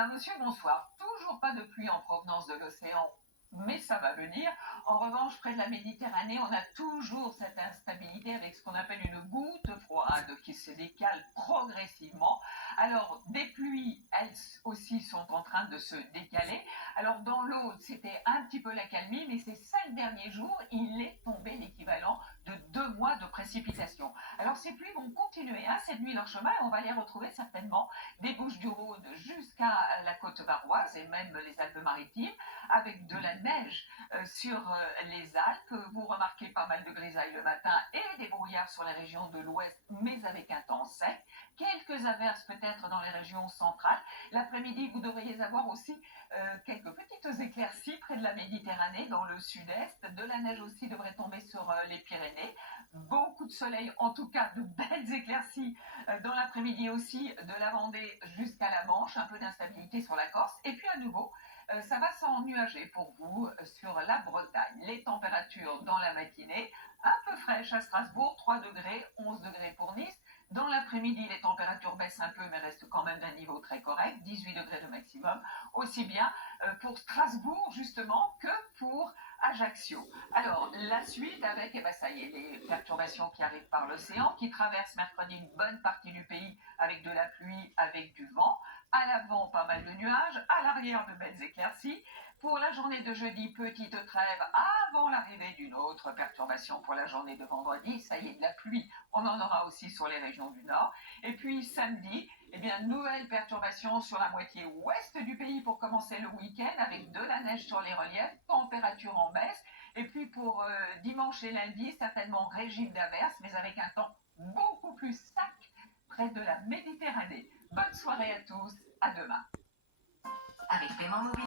Alors, monsieur, bonsoir. Toujours pas de pluie en provenance de l'océan, mais ça va venir. En revanche, près de la Méditerranée, on a toujours cette instabilité avec ce qu'on appelle une goutte froide qui se décale progressivement. Alors, des pluies, elles aussi, sont en train de se décaler. Alors, dans l'Aude, c'était un petit peu l'accalmie, mais ces 5 derniers jours, il est tombé l'équivalent de 2 mois de précipitations. Alors, ces pluies vont continuer, hein, cette nuit leur chemin, et on va les retrouver certainement des Bouches-du-Rhône jusqu'à la côte varoise et même les Alpes-Maritimes, avec de la neige sur les Alpes. Vous remarquez pas mal de grisailles le matin et des brouillards sur les régions de l'ouest, mais avec un temps sec. Quelques averses peut-être dans les régions centrales. L'après-midi, vous devriez avoir aussi quelques petites éclaircies près de la Méditerranée, dans le sud-est. De la neige aussi devrait tomber sur les Pyrénées. Beaucoup de soleil, en tout cas de belles éclaircies dans l'après-midi aussi, de la Vendée jusqu'à la Manche. Un peu d'instabilité sur la Corse. Et puis à nouveau, ça va s'ennuager pour vous sur la Bretagne. Les températures dans la matinée, un peu fraîches à Strasbourg, 3 degrés, 11 degrés pour Nice. Dans l'après-midi, les températures baissent un peu, mais restent quand même d'un niveau très correct, 18 degrés de maximum, aussi bien pour Strasbourg, justement, que pour Ajaccio. Alors, la suite avec, ça y est, les perturbations qui arrivent par l'océan, qui traversent mercredi une bonne partie du pays avec de la pluie, avec du vent. À l'avant, pas mal de nuages, à l'arrière, de belles éclaircies. Pour la journée de jeudi, petite trêve avant l'arrivée d'une autre perturbation pour la journée de vendredi. Ça y est, de la pluie, on en aura aussi sur les régions du nord. Et puis samedi, nouvelle perturbation sur la moitié ouest du pays pour commencer le week-end, avec de la neige sur les reliefs, température en baisse. Et puis pour dimanche et lundi, certainement régime d'averses, mais avec un temps beaucoup plus sec près de la Méditerranée. Bonne soirée à tous, à demain. Avec paiement mobile.